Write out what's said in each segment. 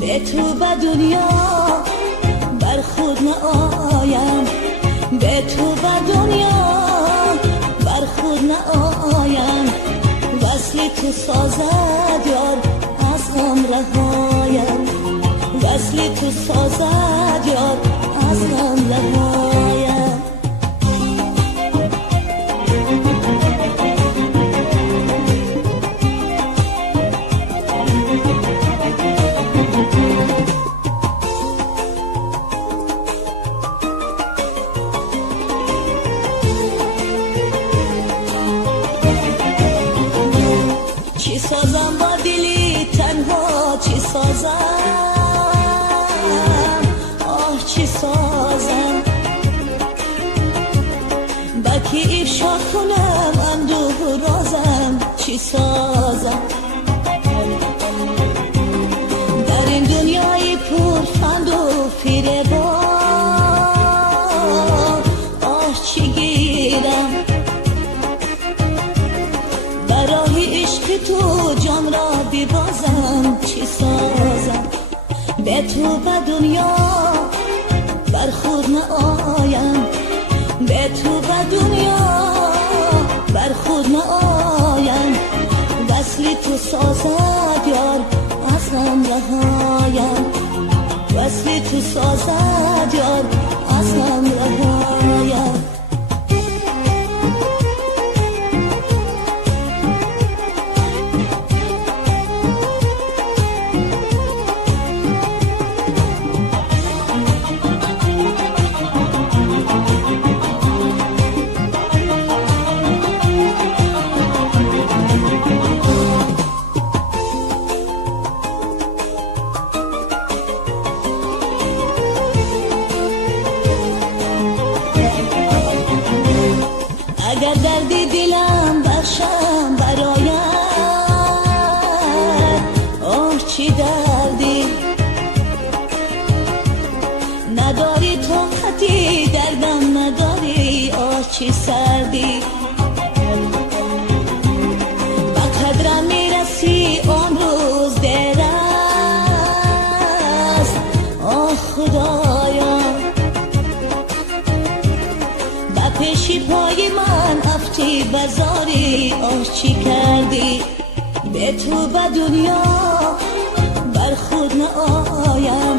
به تو به دنیا بر خود نآیم، به تو به دنیا بر خود نآیم. وصل تو سازد یار از غم رهایم، وصل تو سازد یار از غم رهایم. چی سازم با دلی تنها، چی سازم، آه چی سازم، با کی افشا کنم اندوه و رازم، چی سازم. در این دنیای پر فند و فریبا، آه چی گیرم، برای عشق تو جان را ببازم، چی سازم. به تو به دنیا بر خود نآیم، به تو به دنیا بر خود نآیم. وصل تو سازد یار از غم رهایم، وصل تو سازد یار از غم رهایم. اگر دردی دلم برشم برایم، آه چی دردی، نداری طاقتی دردم نداری، آه چی سردی. با قدرم میرسی آن روز دیر است، آه خدایا با پیشی پای من افتی بزاری، آه چی کردی. به تو به دنیا بر خود نآیم،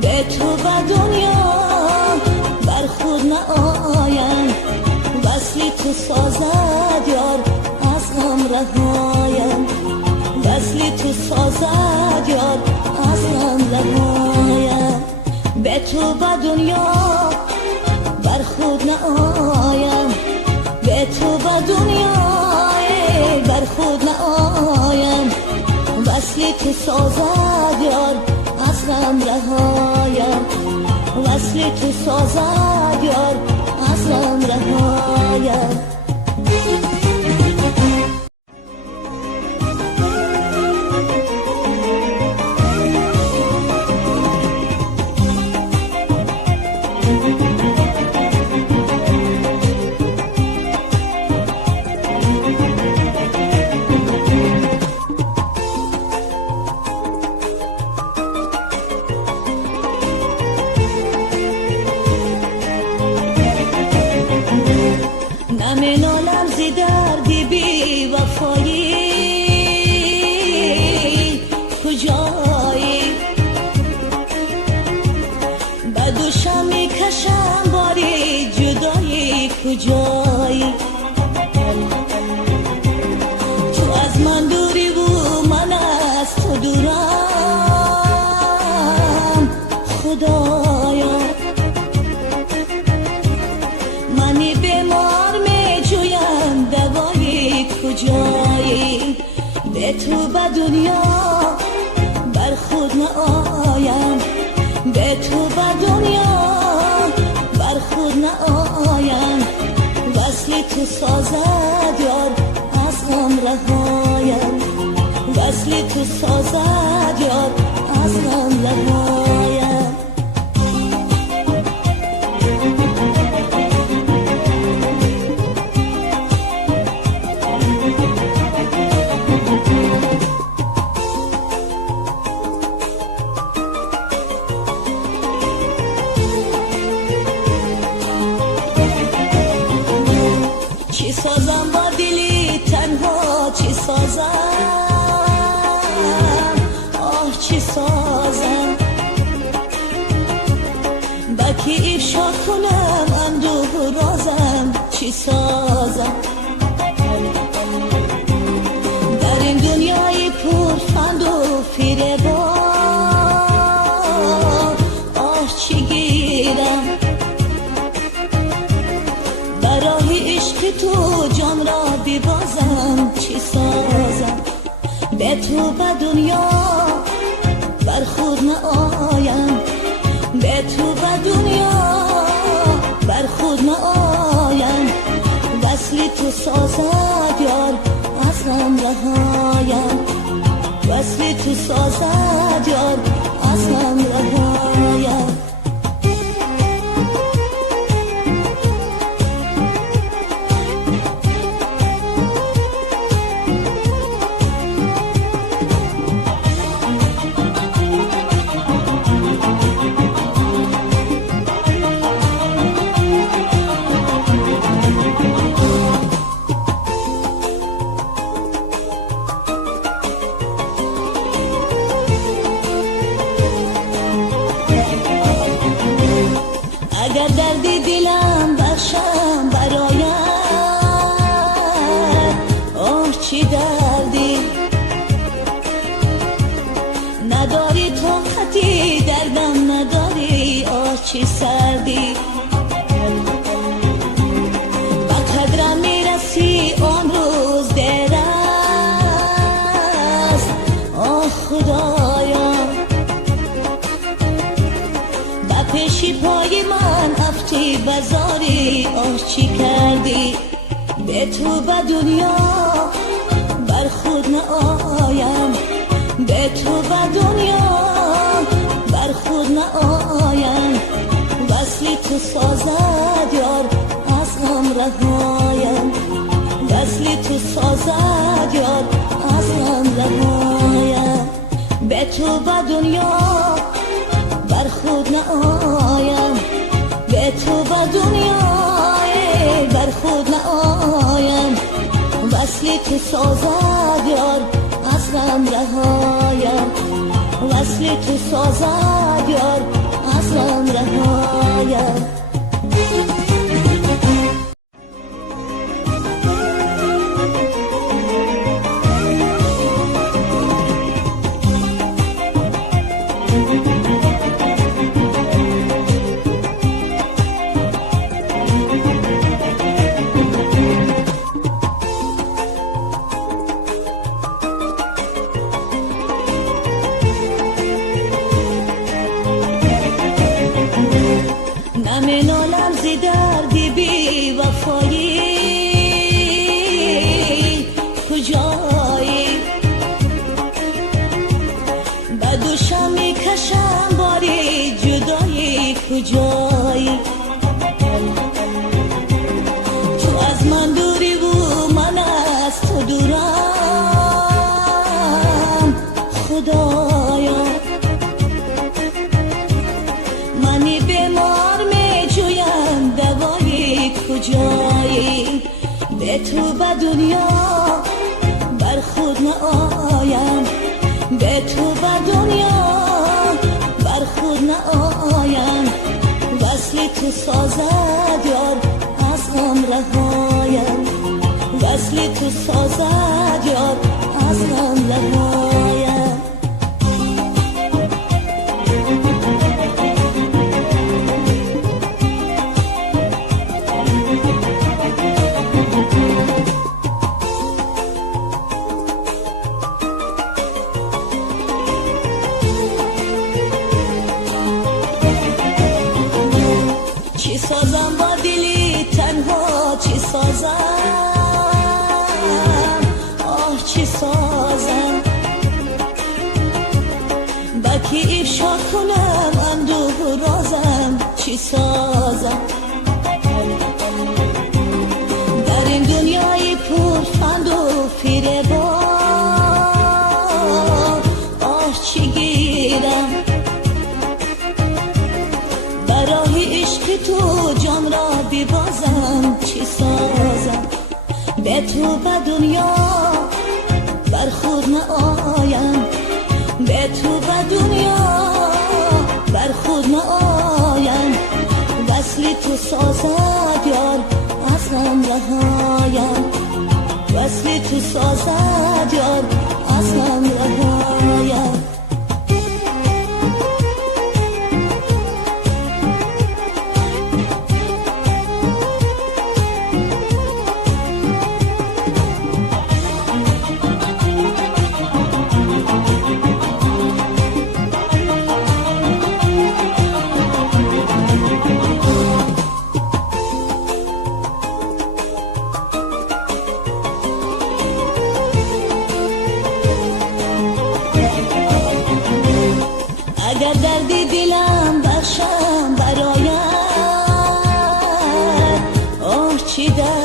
به تو به دنیا بر خود نآیم. وصل تو سازد یار از غم رهایم، وصل تو سازد یار از غم رهایم. به تو به دنیا بر خود نآیم، به تو به دنیا بر خود نآیم. وصل تو سازد یار از غم رهایم، وصل تو سازد یار از غم رهایم. نمینالم زی دردی بی وفایی، کجایی به دوشم میکشم باری جدایی، کجایی. تو از من دوری و من از تو دورم، خدایا منی بیمار می جویم دوایی، کجایی. به تو به دنیا بر خود نآیم، به تو به دنیا بر خود نآیم. وصل تو سازد یار از غم رهایم، وصل تو سازد یار از غم رهایم. چی سازم، با کی افشا کنم اندوه و رازم، چی سازم. در این دنیای پر فند و فریبا چی گیرم، برای عشق تو جان را ببازم، چی سازم. به تو به دنیا بر خود نآیم، به تو به دنیا بر خود نآیم. وصل تو سازد یار از غم رهایم، وصل تو سازد یار از غم رهایم. اگر دردی دلم بخشم برایت، آه چی دردی، نداری طاقتی دردم نداری، آه چی سردی. با قدرم میرسی آن روز دیر است، آه خدایا با پیشی پای من افتی بزاری، آه چی کردی. به تو به دنیا بر خود نآیم، به تو به دنیا بر خود نآیم. وصل تو سازد یار از غم رهایم، وصل تو سازد یار از غم رهایم. به تو به دنیا بر خود نآیم، به تو به دنیا بر خود نآیم. وصل تو سازد یار از غم رهایم، وصل تو سازد یار از غم رهایم. نمینالم زی دردی بی وفایی، کجایی به دوشم میکشم باری جدایی، کجایی. تو از من دوری و من از تو دورم، خدایا منی بیمار میجویم دوایی، کجایی. به تو به دنیا بر خود نآیم، به تو به دنیا بر خود نآیم. وصل تو سازد یار از غم رهایم، وصل تو سازد یار از غم رهایم. چی سازم با دلی تنها، چی سازم، آه چی سازم. با کی افشا کنم اندوه و رازم، چی سازم. در این دنیای پر فند و فریبا آه چی گیرم، برای عشق تو جان را ببازم، چی سازم. به تو به دنیا بر خود نآیم، به تو به سازد یار از هم رهایم اگر دردی دلم بخشم برایم آه چی در